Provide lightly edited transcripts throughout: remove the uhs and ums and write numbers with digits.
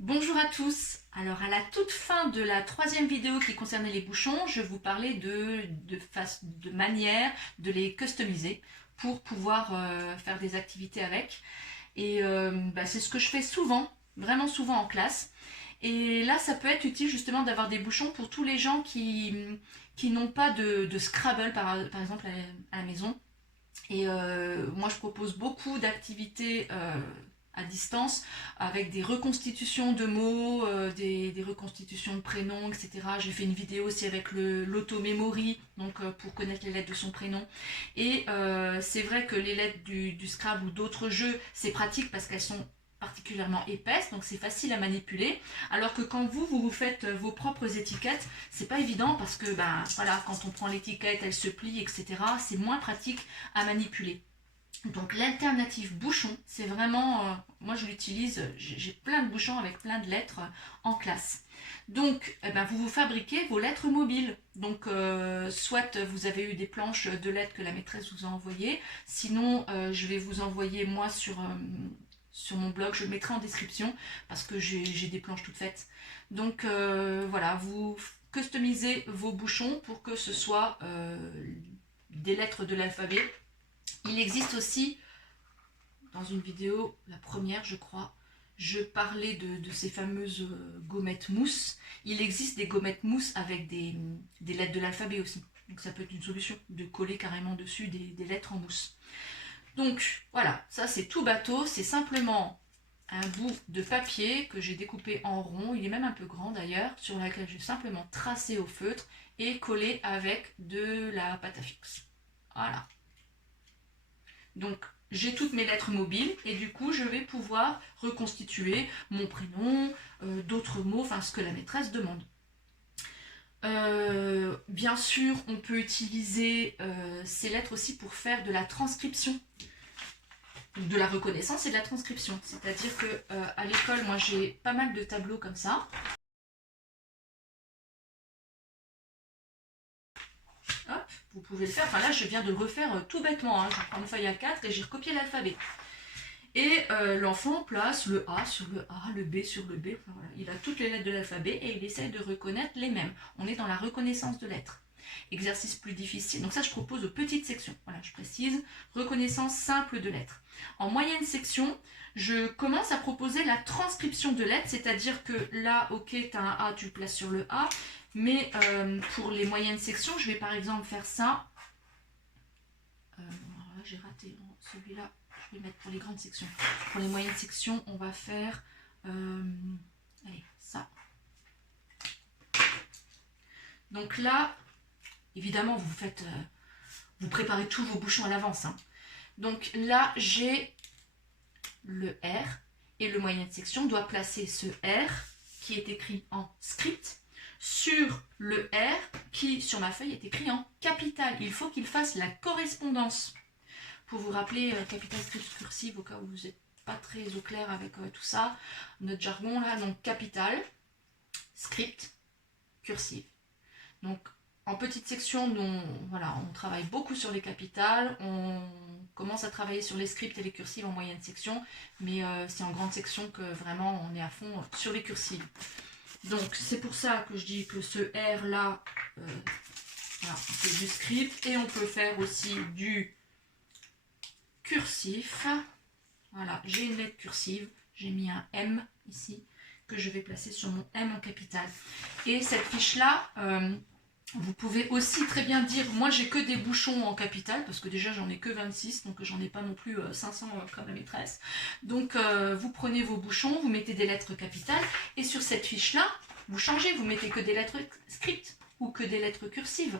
Bonjour à tous. Alors à la toute fin de la troisième vidéo qui concernait les bouchons, je vous parlais de manière de les customiser pour pouvoir faire des activités avec. Et c'est ce que je fais souvent, vraiment souvent en classe. Et là, ça peut être utile justement d'avoir des bouchons pour tous les gens qui n'ont pas de Scrabble par exemple à la maison. Et moi, je propose beaucoup d'activités à distance avec des reconstitutions de mots, des reconstitutions de prénoms, etc. J'ai fait une vidéo aussi avec l'auto-memory, donc pour connaître les lettres de son prénom. Et c'est vrai que les lettres du Scrabble ou d'autres jeux, c'est pratique parce qu'elles sont particulièrement épaisses, donc c'est facile à manipuler. Alors que quand vous faites vos propres étiquettes, c'est pas évident parce que voilà, quand on prend l'étiquette, elle se plie, etc. C'est moins pratique à manipuler. Donc l'alternative bouchon, c'est vraiment, moi je l'utilise, j'ai plein de bouchons avec plein de lettres en classe. Donc vous fabriquez vos lettres mobiles. Donc soit vous avez eu des planches de lettres que la maîtresse vous a envoyées, sinon je vais vous envoyer moi sur mon blog, je le mettrai en description parce que j'ai des planches toutes faites. Donc voilà, vous customisez vos bouchons pour que ce soit des lettres de l'alphabet. Il existe aussi, dans une vidéo, la première je crois, je parlais de ces fameuses gommettes mousse. Il existe des gommettes mousse avec des lettres de l'alphabet aussi. Donc ça peut être une solution, de coller carrément dessus des lettres en mousse. Donc voilà, ça c'est tout bateau, c'est simplement un bout de papier que j'ai découpé en rond, il est même un peu grand d'ailleurs, sur lequel j'ai simplement tracé au feutre et collé avec de la pâte à fixe. Voilà. Donc j'ai toutes mes lettres mobiles et du coup je vais pouvoir reconstituer mon prénom, d'autres mots, enfin ce que la maîtresse demande. Bien sûr, on peut utiliser ces lettres aussi pour faire de la transcription, de la reconnaissance et de la transcription. C'est-à-dire que à l'école, moi j'ai pas mal de tableaux comme ça. Hop, vous pouvez le faire. Enfin là, je viens de le refaire tout bêtement. Hein. Je prends une feuille A4 et j'ai recopié l'alphabet. Et l'enfant place le A sur le A, le B sur le B. Enfin, voilà. Il a toutes les lettres de l'alphabet et il essaye de reconnaître les mêmes. On est dans la reconnaissance de lettres. Exercice plus difficile. Donc ça, je propose aux petites sections. Voilà, je précise. Reconnaissance simple de lettres. En moyenne section, je commence à proposer la transcription de lettres, c'est-à-dire que là, ok, tu as un A, tu le places sur le A. Mais pour les moyennes sections, je vais par exemple faire ça. Voilà, j'ai raté celui-là. Je vais le mettre pour les grandes sections. Pour les moyennes sections, on va faire allez, ça. Donc là, évidemment, vous préparez tous vos bouchons à l'avance. Hein. Donc là, j'ai le R et le moyenne section doit placer ce R qui est écrit en script sur le R qui, sur ma feuille, est écrit en capital. Il faut qu'il fasse la correspondance. Pour vous rappeler, capital, script, cursive, au cas où vous n'êtes pas très au clair avec tout ça, notre jargon là, donc capital, script, cursive. Donc en petite section, voilà, on travaille beaucoup sur les capitales, on commence à travailler sur les scripts et les cursives en moyenne section, mais c'est en grande section que vraiment on est à fond sur les cursives. Donc c'est pour ça que je dis que ce R là, voilà, on fait du script et on peut faire aussi du cursif. Voilà, j'ai une lettre cursive, j'ai mis un M ici que je vais placer sur mon M en capital. Et cette fiche là, vous pouvez aussi très bien dire, moi j'ai que des bouchons en capital, parce que déjà j'en ai que 26, donc j'en ai pas non plus 500 comme la maîtresse. Donc vous prenez vos bouchons, vous mettez des lettres capitales, et sur cette fiche là, vous changez, vous mettez que des lettres script ou que des lettres cursives.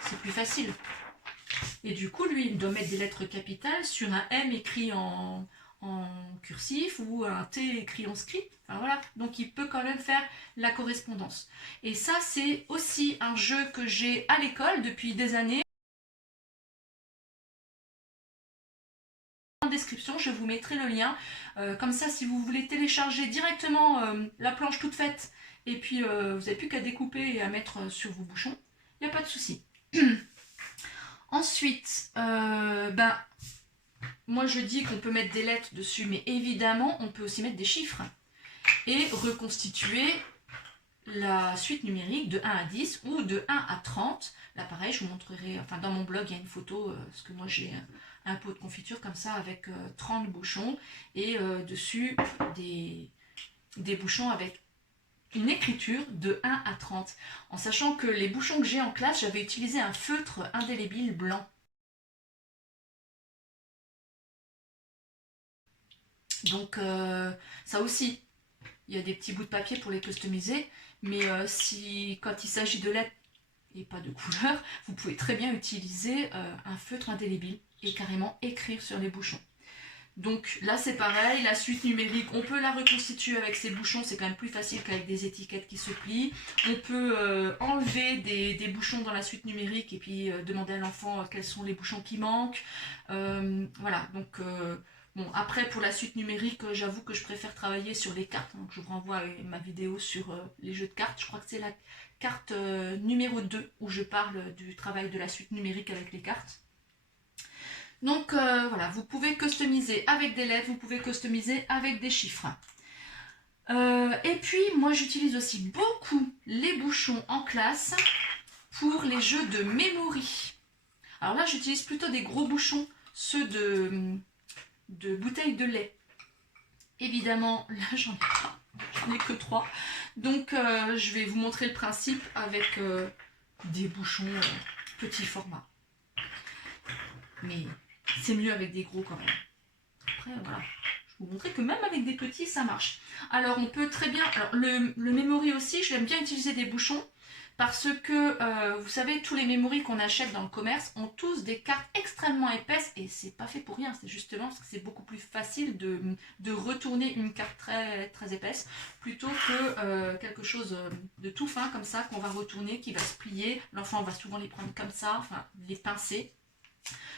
C'est plus facile. Et du coup, lui, il doit mettre des lettres capitales sur un M écrit en cursif ou un T écrit en script. Enfin, voilà. Donc, il peut quand même faire la correspondance. Et ça, c'est aussi un jeu que j'ai à l'école depuis des années. En description, je vous mettrai le lien. Comme ça, si vous voulez télécharger directement la planche toute faite et puis vous n'avez plus qu'à découper et à mettre sur vos bouchons, il n'y a pas de souci. Ensuite, moi je dis qu'on peut mettre des lettres dessus, mais évidemment on peut aussi mettre des chiffres. et reconstituer la suite numérique de 1 à 10 ou de 1 à 30. Là pareil, je vous montrerai, enfin dans mon blog il y a une photo, parce que moi j'ai un pot de confiture comme ça avec 30 bouchons et dessus des bouchons avec une écriture de 1 à 30. En sachant que les bouchons que j'ai en classe, j'avais utilisé un feutre indélébile blanc. Donc ça aussi, il y a des petits bouts de papier pour les customiser, mais quand il s'agit de lettres et pas de couleurs, vous pouvez très bien utiliser un feutre indélébile et carrément écrire sur les bouchons. Donc là c'est pareil, la suite numérique, on peut la reconstituer avec ces bouchons, c'est quand même plus facile qu'avec des étiquettes qui se plient. On peut enlever des bouchons dans la suite numérique et puis demander à l'enfant quels sont les bouchons qui manquent. Voilà, donc bon, après pour la suite numérique, j'avoue que je préfère travailler sur les cartes. Donc je vous renvoie à ma vidéo sur les jeux de cartes, je crois que c'est la carte numéro 2 où je parle du travail de la suite numérique avec les cartes. Donc voilà, vous pouvez customiser avec des lettres, vous pouvez customiser avec des chiffres. Et puis moi j'utilise aussi beaucoup les bouchons en classe pour les jeux de memory. Alors là j'utilise plutôt des gros bouchons, ceux de bouteilles de lait. Évidemment là j'en ai que 3. Donc je vais vous montrer le principe avec des bouchons petit format. Mais c'est mieux avec des gros quand même. Après, voilà. Je vais vous montrer que même avec des petits, ça marche. Alors, on peut très bien... Alors, le memory aussi, je l'aime bien utiliser des bouchons parce que, vous savez, tous les memory qu'on achète dans le commerce ont tous des cartes extrêmement épaisses et c'est pas fait pour rien. C'est justement parce que c'est beaucoup plus facile de retourner une carte très, très épaisse plutôt que quelque chose de tout fin comme ça qu'on va retourner, qui va se plier. L'enfant va souvent les prendre comme ça, enfin, les pincer.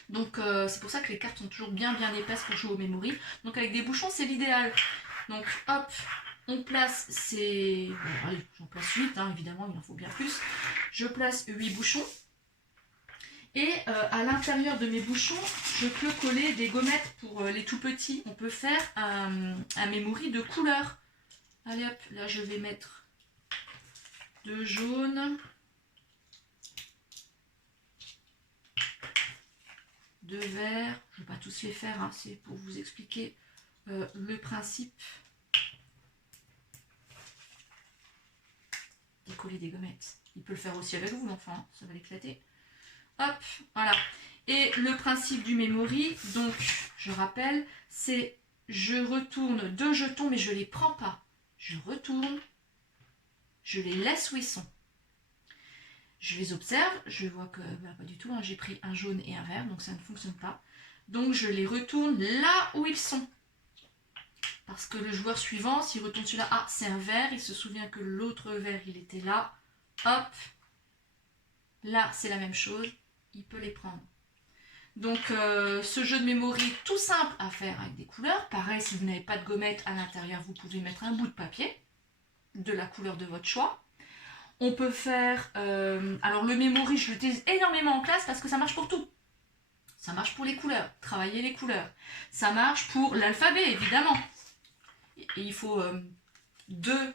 Donc c'est pour ça que les cartes sont toujours bien épaisses pour jouer au memory. Donc avec des bouchons c'est l'idéal. Donc hop, on place ces... Bon, allez, j'en place 8, hein, évidemment il en faut bien plus. Je place 8 bouchons. Et à l'intérieur de mes bouchons, je peux coller des gommettes pour les tout petits. On peut faire un memory de couleur. Allez hop, là je vais mettre 2 jaunes. 2 verres, je ne vais pas tous les faire, hein, c'est pour vous expliquer le principe. Décoller des gommettes. Il peut le faire aussi avec vous, l'enfant, hein, ça va l'éclater. Hop, voilà. Et le principe du memory, donc, je rappelle, c'est je retourne 2 jetons, mais je ne les prends pas. Je retourne, je les laisse où ils sont. Je les observe, je vois que pas du tout, hein, j'ai pris un jaune et un vert, donc ça ne fonctionne pas. Donc je les retourne là où ils sont. Parce que le joueur suivant, s'il retourne celui-là, ah c'est un vert, il se souvient que l'autre vert il était là. Hop, là c'est la même chose, il peut les prendre. Donc ce jeu de memory tout simple à faire avec des couleurs. Pareil, si vous n'avez pas de gommette à l'intérieur, vous pouvez mettre un bout de papier de la couleur de votre choix. On peut faire... alors le memory, je l'utilise énormément en classe parce que ça marche pour tout. Ça marche pour les couleurs, travailler les couleurs. Ça marche pour l'alphabet, évidemment. Et il faut 2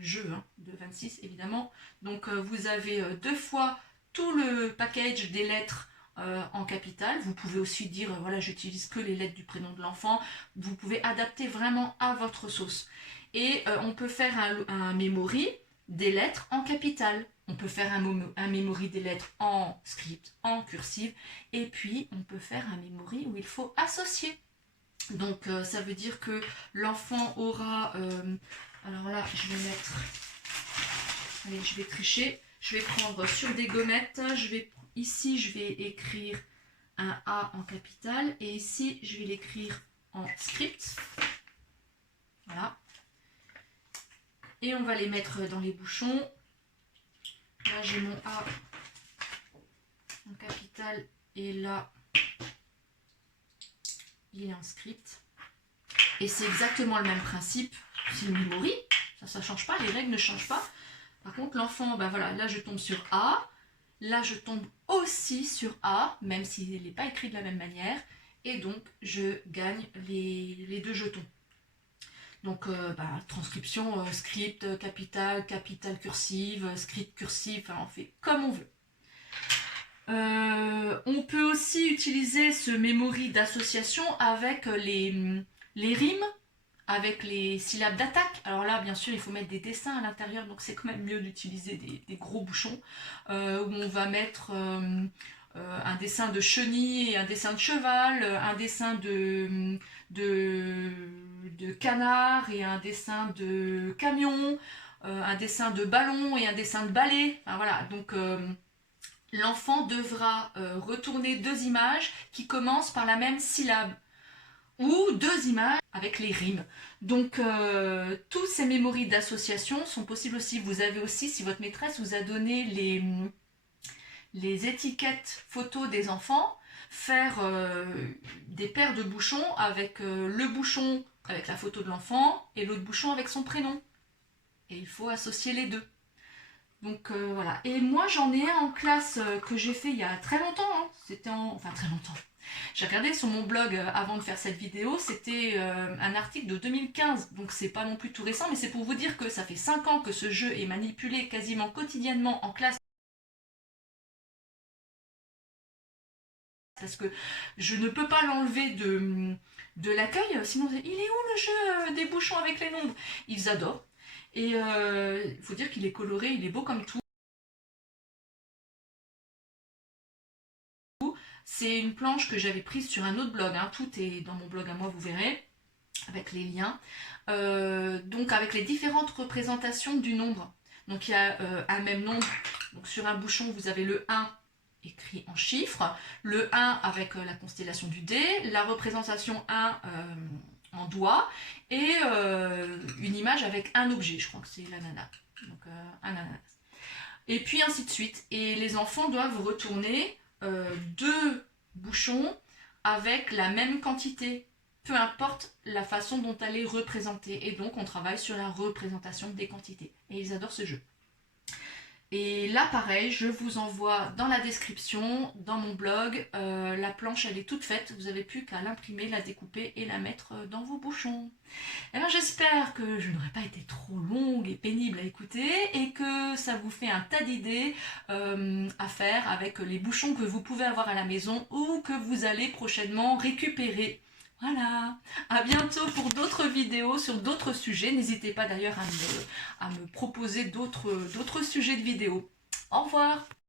jeux, hein, de 26, évidemment. Donc vous avez 2 fois tout le package des lettres en capitale. Vous pouvez aussi dire, voilà, j'utilise que les lettres du prénom de l'enfant. Vous pouvez adapter vraiment à votre sauce. Et on peut faire un memory des lettres en capitale. On peut faire un memory des lettres en script, en cursive. Et puis, on peut faire un memory où il faut associer. Donc, ça veut dire que l'enfant aura... alors là, je vais mettre... Allez, je vais tricher. Je vais prendre sur des gommettes. Ici, je vais écrire un A en capitale. Et ici, je vais l'écrire en script. Voilà. Et on va les mettre dans les bouchons. Là, j'ai mon A en capital et là, il est en script. Et c'est exactement le même principe. C'est le memory. Ça ne change pas, les règles ne changent pas. Par contre, l'enfant, ben voilà, là, je tombe sur A. Là, je tombe aussi sur A, même s'il n'est pas écrit de la même manière. Et donc, je gagne les 2 jetons. Donc transcription, script, capital, capital cursive, script cursive, enfin on fait comme on veut. On peut aussi utiliser ce memory d'association avec les rimes, avec les syllabes d'attaque. Alors là, bien sûr, il faut mettre des dessins à l'intérieur, donc c'est quand même mieux d'utiliser des gros bouchons, où on va mettre un dessin de chenille et un dessin de cheval, un dessin de canard et un dessin de camion, un dessin de ballon et un dessin de balai. Enfin, voilà, donc l'enfant devra retourner deux images qui commencent par la même syllabe ou deux images avec les rimes. Donc tous ces mémories d'association sont possibles aussi. Vous avez aussi, si votre maîtresse vous a donné les étiquettes photos des enfants, faire des paires de bouchons avec le bouchon avec la photo de l'enfant et l'autre bouchon avec son prénom. Et il faut associer les deux. Donc voilà. Et moi j'en ai un en classe que j'ai fait il y a très longtemps. Hein. Enfin très longtemps. J'ai regardé sur mon blog avant de faire cette vidéo, c'était un article de 2015, donc c'est pas non plus tout récent, mais c'est pour vous dire que ça fait 5 ans que ce jeu est manipulé quasiment quotidiennement en classe. Parce que je ne peux pas l'enlever de l'accueil, sinon il est où le jeu des bouchons avec les nombres? Ils adorent. Et il faut dire qu'il est coloré, il est beau comme tout. C'est une planche que j'avais prise sur un autre blog, hein. Tout est dans mon blog à moi, vous verrez, avec les liens. Donc avec les différentes représentations du nombre. Donc il y a un même nombre, donc sur un bouchon vous avez le 1 écrit en chiffres, le 1 avec la constellation du dé, la représentation 1 en doigt, et une image avec un objet, je crois que c'est l'ananas, donc un ananas. Et puis ainsi de suite. Et les enfants doivent retourner deux bouchons avec la même quantité, peu importe la façon dont elle est représentée. Et donc on travaille sur la représentation des quantités. Et ils adorent ce jeu. Et là pareil, je vous envoie dans la description, dans mon blog, la planche elle est toute faite, vous n'avez plus qu'à l'imprimer, la découper et la mettre dans vos bouchons. Et bien j'espère que je n'aurai pas été trop longue et pénible à écouter et que ça vous fait un tas d'idées à faire avec les bouchons que vous pouvez avoir à la maison ou que vous allez prochainement récupérer. Voilà, à bientôt pour d'autres vidéos sur d'autres sujets. N'hésitez pas d'ailleurs à me proposer d'autres sujets de vidéos. Au revoir!